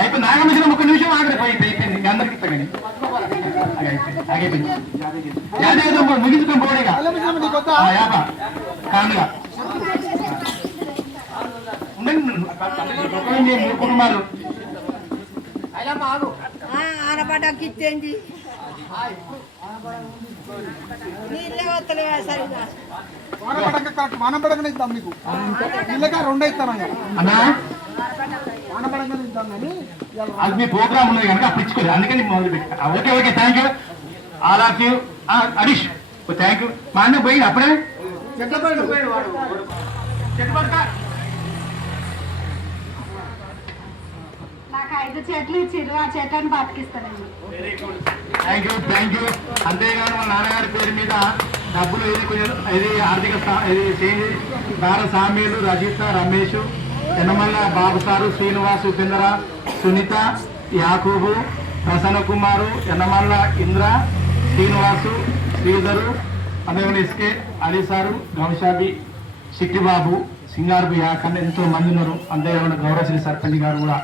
అయిపోయింది. నాగమిషన్ ఒక నిమిషం ఆగలేదు. అయిపోయింది. అందరికి ఇస్తాగండి. అయిపోయింది. ముగించుకొని పోడేగా కానుగా ఉండండి. 3 కుటుంబాలు ఆనపడ్డకి ఇచ్చేంది వానపడకనే ఇద్దాం మీకు ఇళ్ళగా 2 ఇస్తాను అన్నా. వానపడకనే ఇద్దాం కానీ అది మీ ప్రోగ్రామ్ ఉన్నది కనుక అప్పుడు ఇచ్చుకోలేదు. అందుకని మొదలు పెట్టా. Okay okay thank you all of you. Harish thank you. మా అన్న పోయి అప్పుడే చెట్ల నాకు 5 చెట్లు ఇచ్చిర్రు. ఆ చెట్లను బతికిస్తానండి. Thank you. అంతేగాని మా నాన్నగారి పేరు మీద డబ్బులు ఇది ఆర్థిక ఇది దార సామీలు, రజిత, రమేష్, ఎన్నమల్ల బాబు సారు, శ్రీనివాస్, ఉపేంద్ర, సునీత, యాకూబు, ప్రసన్న కుమారు, ఎన్నమల్ల ఇంద్ర, శ్రీనివాసు, శ్రీధరు, అదేవిధంగా ఎస్కే అలీ సారు, గౌషాబి, సిట్టిబాబు, సింగారు యాకన్న ఎంతో మంది ఉన్నారు. అంతేకాకుండా గౌరవశ్రీ సర్పంచ్ గారు కూడా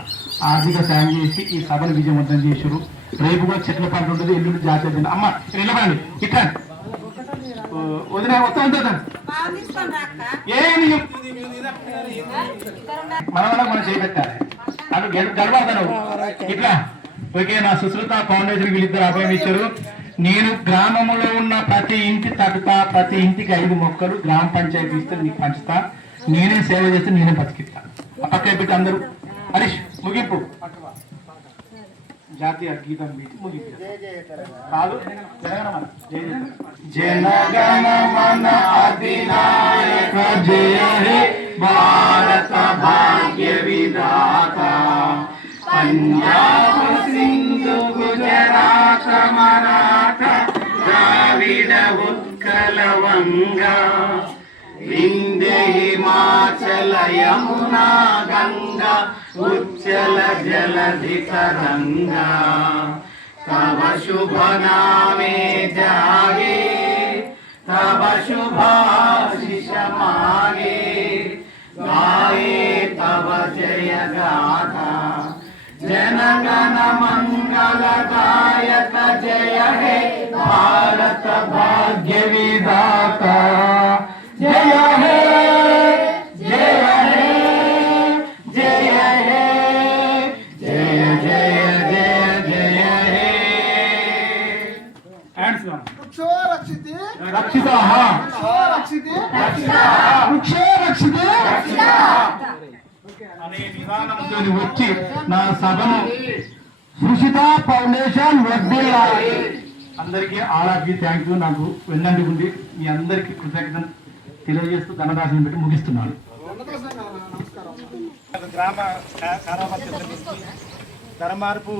ఆర్థిక సాయం చేసి ఈ సభను విజయవంతం చేశారు. రేపు కూడా చెట్ల పంట ఉంటుంది. ఎల్లుండి జాతీయ దిన. అమ్మ నిలబడండి. ఇట్లా వదిన వస్తా ఉంటుంది. మన వల్ల మనం చేపెట్టాలి. అటు గడపడతాను ఇట్లా. ఓకే నా సుశ్రుత ఫౌండేషన్ వీళ్ళిద్దరు అభయం ఇచ్చారు. నేను గ్రామంలో ఉన్న ప్రతి ఇంటి తడుతా, ప్రతి ఇంటికి 5 మొక్కలు గ్రామ పంచాయతీ ఇస్తే నీకు పంచుతా. నేనే సేవ చేస్తే నేనే బతికిస్తా. పక్క పెట్టి అందరూ హరీష్ ముగింపు జాతీయ గీతం పెట్టి ముగింపు కాదు. జనగణ మన అధినాయక జయ హే భారత భాగ్య విధాత పంజాబ్ సింధు గుజరాత మరాఠ ద్రావిడ ఉత్కల వంగా వింధ్య హిమాచల యమునా గంగా ఉచ్చల జలధి తరంగా తవ శుభ నామే జాగే తవ శుభాశిష మాగే గాయే తవ జయ గాథా जनगण मंगलदायक जय हे भारत भाग्य विधाता जय हे जय हे जय हे जय जय जय जय हे वृक्षो रक्षिते रक्षितः वृक्षो रक्षिते वृक्षो रक्षिते అనే నిదానంతో వచ్చి నా సభను సుషిత ఫౌండేషన్ వర్ధిల్లాలి. అందరికీ ఆలాకి థ్యాంక్ యూ. నాకు వెళ్ళండి ఉంది మీ అందరికీ కృతజ్ఞతలు తెలియజేస్తూ ధనదాసం పెట్టి ముగిస్తున్నాను. గ్రామ ధరమార్పు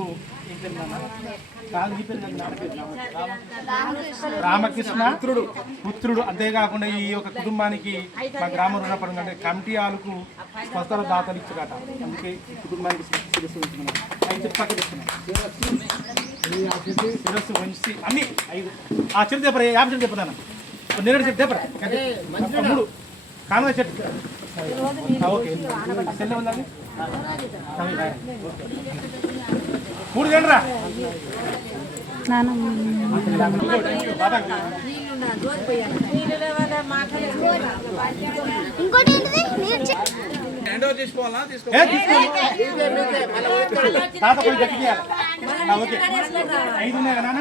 రామకృష్ణ పుత్రుడు. అంతేకాకుండా ఈ యొక్క కుటుంబానికి మా గ్రామ రుణపడం అంటే కమిటీ వాళ్ళకు స్వస్థల దాతలు ఇచ్చారట. అందుకే ఈ కుటుంబానికి శిరస్సు ఉంచుకున్నాం. 5 చెట్టు ఇస్తున్నాం. శిరస్సు వంచి అన్ని 5 ఆ చెట్టు చెప్పరా 50 చెట్టు చెప్పదాను. నేరేడు చెట్టు చెప్పరా 3 కానుగ చెట్టు. ఓకే సెల్ ఉందండి 3 గంటరా తాత పోయి గట్టి 5 ఉన్నాయి కదా.